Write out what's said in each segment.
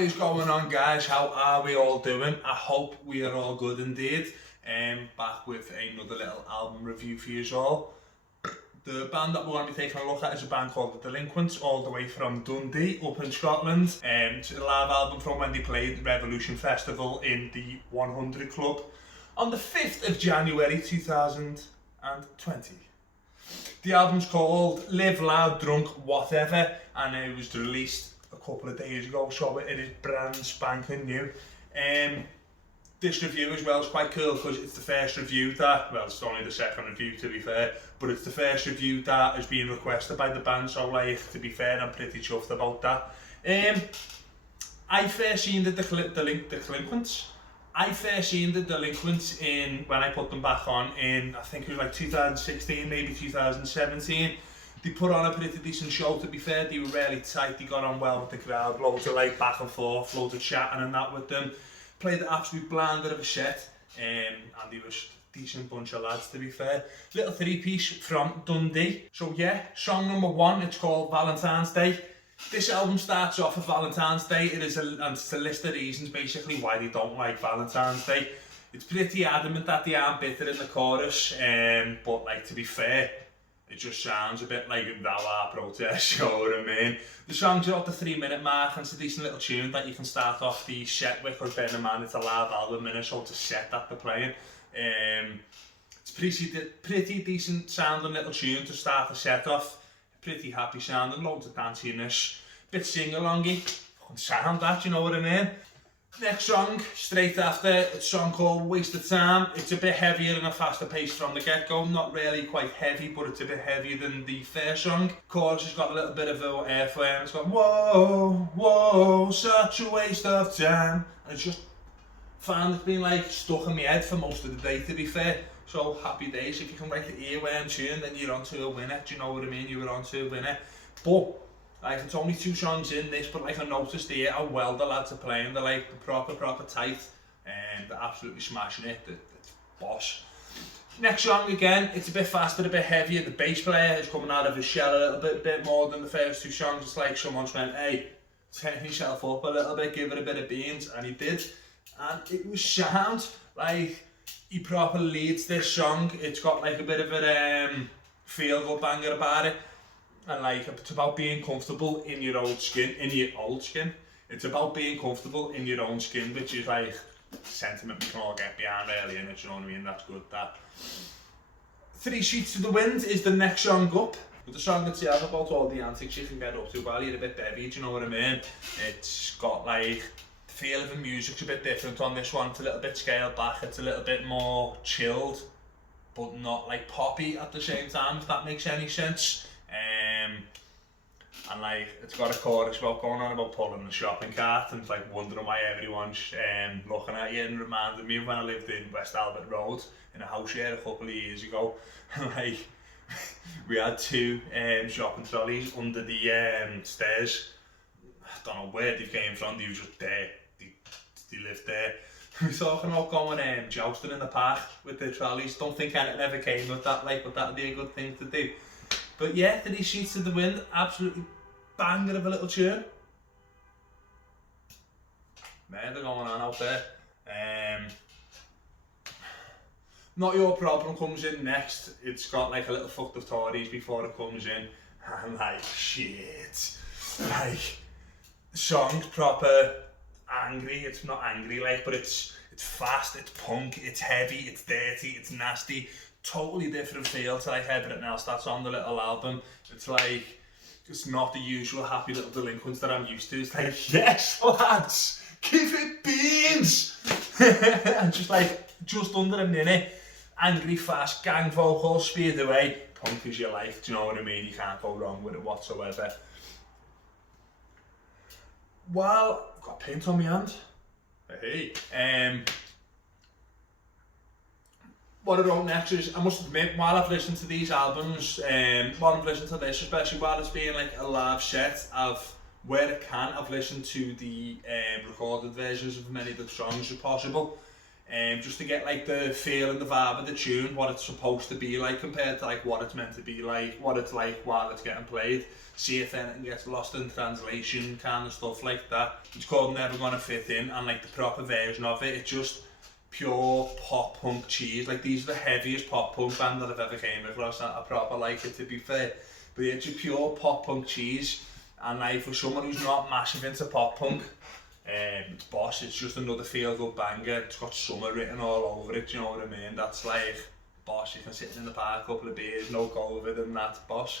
What is going on, guys? How are we all doing? I hope we are all good indeed. Back with another little album review for you all. The band that we're going to be taking a look at is a band called The Delinquents, all the way from Dundee up in Scotland. It's a live album from when they played the Revolution Festival in the 100 Club on the 5th of January 2020. The album's called Live Loud, Drunk, Whatever, and it was released a couple of days ago, so it is brand spanking new. This review as well is quite cool because it's the first review that, well, it's only the second review to be fair, but it's the first review that has been requested by the band, so like, to be fair, I'm pretty chuffed about that. I first seen the Delinquents. I first seen the Delinquents in, when I put them back on in, I think it was like 2016, maybe 2017. They put on a pretty decent show, to be fair. They were really tight, they got on well with the crowd, loads of like back and forth, loads of chatting and that with them. Played the absolute blinder of a set, and they were a decent bunch of lads, to be fair. Little three-piece from Dundee. So yeah, song number 1, it's called Valentine's Day. This album starts off with Valentine's Day. It is and it's a list of reasons basically why they don't like Valentine's Day. It's pretty adamant that they aren't bitter in the chorus, but like, to be fair, it just sounds a bit like a Rala protest, you know what I mean? The song's at the 3-minute mark and it's a decent little tune that you can start off the set with, because bear in mind it's a live album and so it's a set that they're playing. It's pretty decent sounding little tune to start the set off. Pretty happy sounding, loads of danciness, bit sing-alongy, sound that, you know what I mean? Next song, straight after, it's a song called Wasted Time. It's a bit heavier and a faster pace from the get-go. Not really quite heavy, but it's a bit heavier than the first song. Chorus has got a little bit of airflow. It's got, whoa, whoa, such a waste of time. And it's just found it's been like stuck in my head for most of the day, to be fair. So happy days. If you can write an earworm tune, then you're onto a winner. Do you know what I mean? You were onto a winner. But like, it's only 2 songs in this, but like, I noticed here how well the lads are playing. They're like proper tight, and they're absolutely smashing it. It's boss. Next song again, it's a bit faster, a bit heavier. The bass player is coming out of his shell a little bit more than the first 2 songs. It's like someone's went, hey, turn yourself up a little bit, give it a bit of beans, and he did. And it was sound. Like, he proper leads this song. It's got like a bit of a feel-good banger about it. And like, it's about being comfortable in your old skin, It's about being comfortable in your own skin, which is like sentiment we can all get behind really, and you know what I mean, that's good, that. 3 Sheets to the Wind is the next song up. But the song itself about all the antics you can get up to while you're a bit bevy, do you know what I mean? It's got like, the feel of the music's a bit different on this one. It's a little bit scaled back, it's a little bit more chilled, but not like poppy at the same time, if that makes any sense. And like, it's got a chorus about going on about pulling the shopping cart and like wondering why everyone's looking at you, and reminded me of when I lived in West Albert Road in a house here a couple of years ago. Like, we had 2 shopping trolleys under the stairs. I don't know where they came from, they were just there, they lived there. We were talking about going jousting in the park with the trolleys. Don't think anything ever came of that, like, but that'd be a good thing to do. But yeah, 3 Sheets to the Wind, absolutely banger of a little tune. Man, they're going on out there. Not Your Problem comes in next. It's got like a little fucked of Tories before it comes in. I'm like, shit. Like, the song's proper angry. It's not angry like, but it's fast, it's punk, it's heavy, it's dirty, it's nasty. Totally different feel to like everything else that's on the little album. It's like, it's not the usual happy little Delinquents that I'm used to. It's like, yes lads, give it beans. And just like, just under a minute, angry, fast, gang vocals, speed away, punk is your life, do you know what I mean? You can't go wrong with it whatsoever. Well, I've got paint on my hand. Hey. What I wrote next is, I must admit, while I've listened to these albums, while I've listened to this, especially while it's being like a live set, where I can, I've listened to the recorded versions of many of the songs if possible. just to get like the feel and the vibe of the tune, what it's supposed to be like compared to like what it's meant to be like, what it's like while it's getting played. See if anything gets lost in translation, kind of stuff like that. It's called Never Gonna Fit In, and like the proper version of it, it's just pure pop punk cheese. Like these are the heaviest pop punk band that I've ever came across. I proper like it, to be fair. But yeah, it's just pure pop punk cheese, and like for someone who's not massive into pop punk, it's boss. It's just another feel good banger. It's got summer written all over it, do you know what I mean? That's like boss. You can sit in the park, couple of beers, no COVID, and that's boss.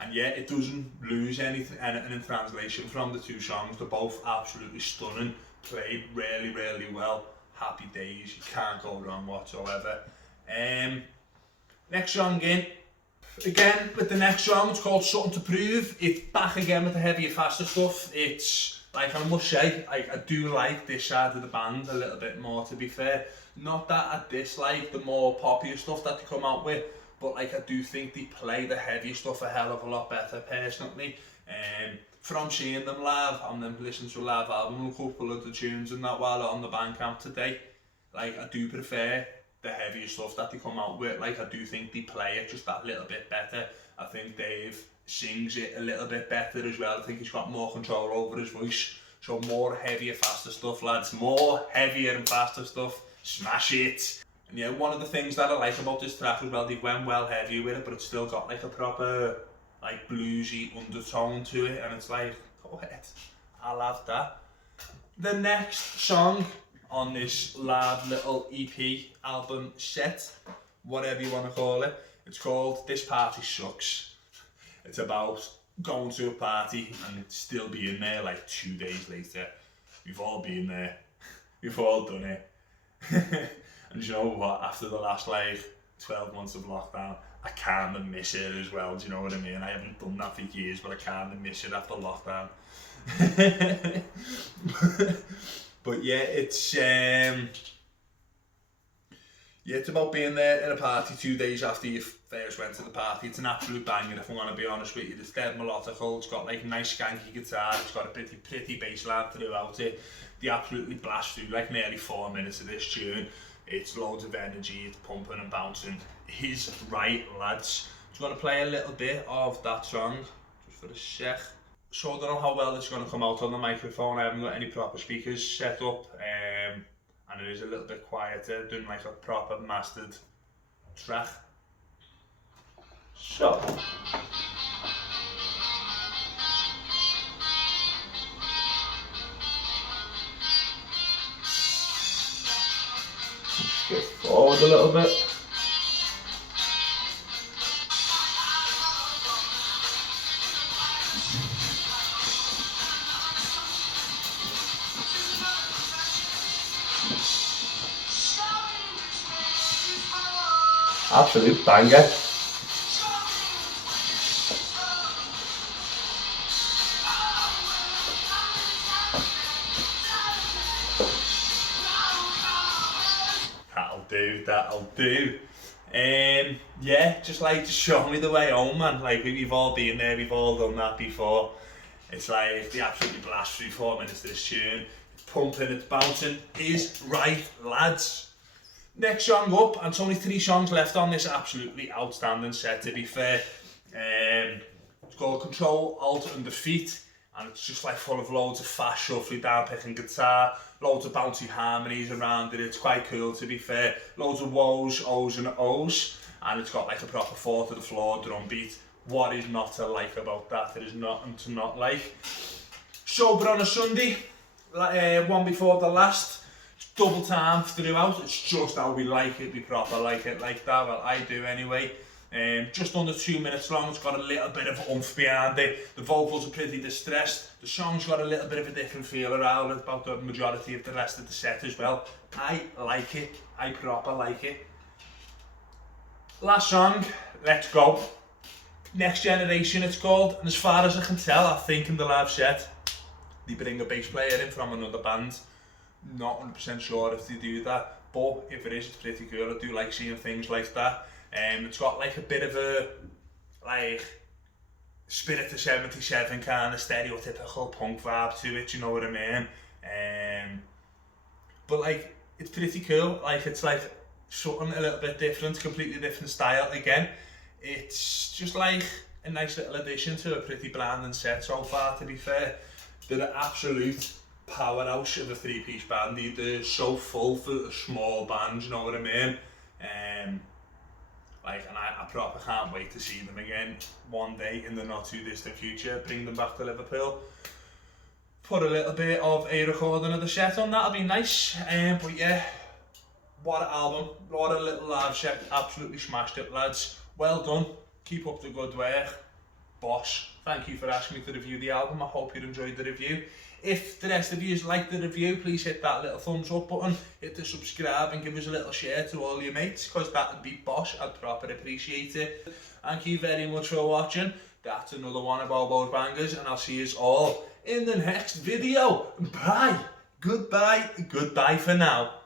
And yeah, it doesn't lose anything in translation from the two songs. They're both absolutely stunning, played really, really well. Happy days, you can't go wrong whatsoever. Next song in. Again, with the next song, it's called Something to Prove. It's back again with the heavier, faster stuff. It's, like, I must say, I do like this side of the band a little bit more, to be fair. Not that I dislike the more poppier stuff that they come out with, but like I do think they play the heavy stuff a hell of a lot better personally. From seeing them live and then listening to a live album, a couple of the tunes and that while on the Bandcamp today, like I do prefer the heavier stuff that they come out with. Like I do think they play it just that little bit better. I think Dave sings it a little bit better as well. I think he's got more control over his voice. So more heavier, faster stuff, lads. More heavier and faster stuff. Smash it! And yeah, one of the things that I like about this track as well, they went well heavy with it, but it's still got like a proper like bluesy undertone to it, and it's like, go ahead, I'll have that. The next song on this live little EP album set, whatever you want to call it, it's called This Party Sucks. It's about going to a party and still being there like 2 days later. We've all been there, we've all done it. And you know what, after the last like 12 months of lockdown, I kind of miss it as well, do you know what I mean? I haven't done that for years, but I kind of miss it after lockdown. But yeah, it's about being there in a party 2 days after you first went to the party. It's an absolute banger, if I'm going to be honest with you. It's dead melodical, it's got like nice skanky guitar, it's got a pretty bass line throughout it. They absolutely blast through like nearly 4 minutes of this tune. It's loads of energy, it's pumping and bouncing. He's right, lads. Just going to play a little bit of that song, just for a sec. So I don't know how well it's going to come out on the microphone. I haven't got any proper speakers set up, and it is a little bit quieter, doing like a proper mastered track. So. Get forward a little bit. Absolute banger. That'll do. Yeah, just like to show me the way home, man. Like we've all been there, we've all done that before. It's like they absolutely blast through 4 minutes of this tune. It's pumping, it's bouncing. Is right, lads. Next song up, and it's only 3 songs left on this absolutely outstanding set, to be fair. It's called Control, Alt and Defeat, and it's just like full of loads of fast shuffly down picking guitar, loads of bouncy harmonies around it. It's quite cool, to be fair. Loads of woes, O's and O's, and it's got like a proper 4 to the floor drum beat. What is not to like about that? There is nothing to not like. Sober on a Sunday, one before the last. It's double time throughout. It's just how we like it. We proper like it like that. Well, I do anyway. Just under 2 minutes long. It's got a little bit of oomph behind it. The vocals are pretty distressed. The song's got a little bit of a different feel around it, about the majority of the rest of the set as well. I like it. I proper like it. Last song, let's go. Next Generation it's called, and as far as I can tell, I think in the live set they bring a bass player in from another band. Not 100% sure if they do that, but if it is, it's pretty cool. I do like seeing things like that. It's got like a bit of a like Spirit of 77 kind of stereotypical punk vibe to it, you know what I mean? but like it's pretty cool. Like it's like something a little bit different, completely different style again. It's just like a nice little addition to a pretty bland set so far, to be fair. They're an absolute powerhouse of a three-piece band. They're so full for a small band, you know what I mean? And I proper can't wait to see them again one day in the not too distant future. Bring them back to Liverpool. Put a little bit of a recording of the set on, that'll be nice. But yeah, what an album, what a little live set. Absolutely smashed it, lads. Well done. Keep up the good work. Boss, thank you for asking me to review the album. I hope you enjoyed the review. If the rest of you liked the review, please hit that little thumbs up button, hit the subscribe and give us a little share to all your mates, because that would be boss. I'd proper appreciate it. Thank you very much for watching. That's another one of our bangers, and I'll see you all in the next video. Bye. Goodbye. Goodbye for now.